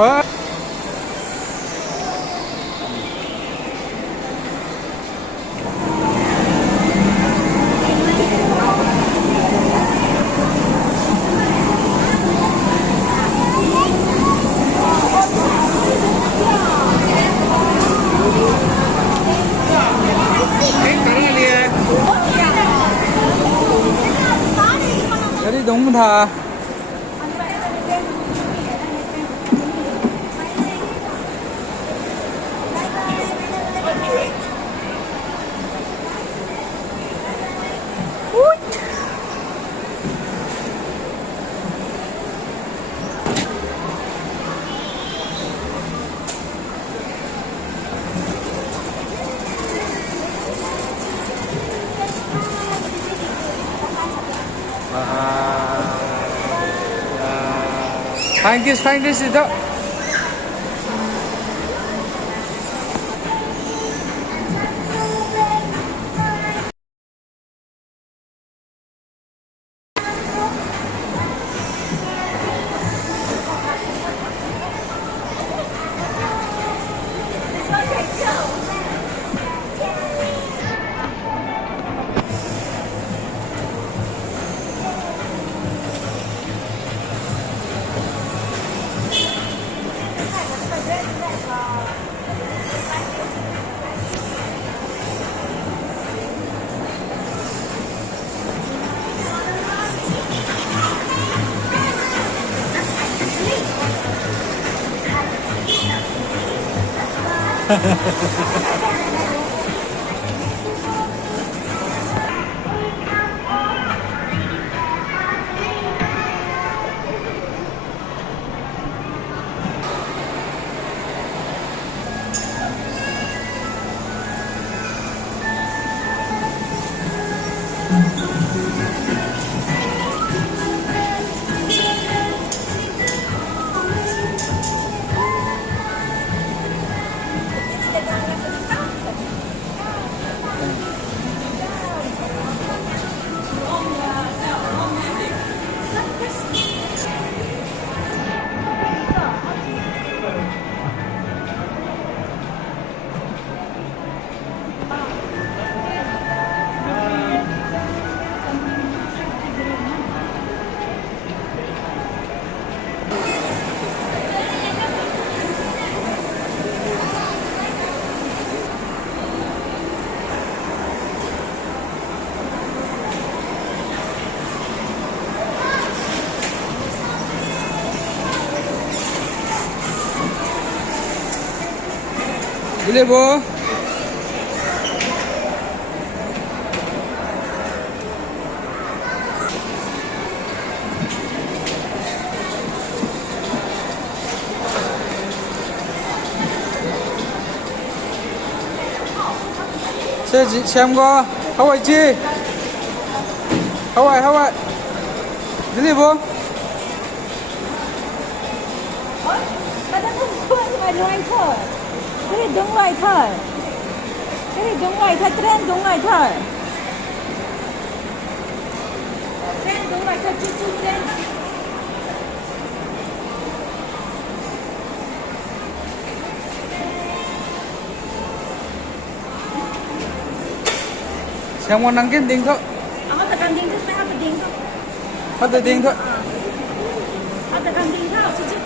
cái đi đúng thà find this itu. Boleh bu? Xem có Hawaii chi? Hawaii. Boleh bu? Cái này đúng loại thôi. Trend đúng loại thôi. Trend đúng loại thôi, chú trend. Xem con đăng ký tiền thôi. Họ tự đăng ký thôi, Hết tiền thôi. họ tự đăng ký thôi, chú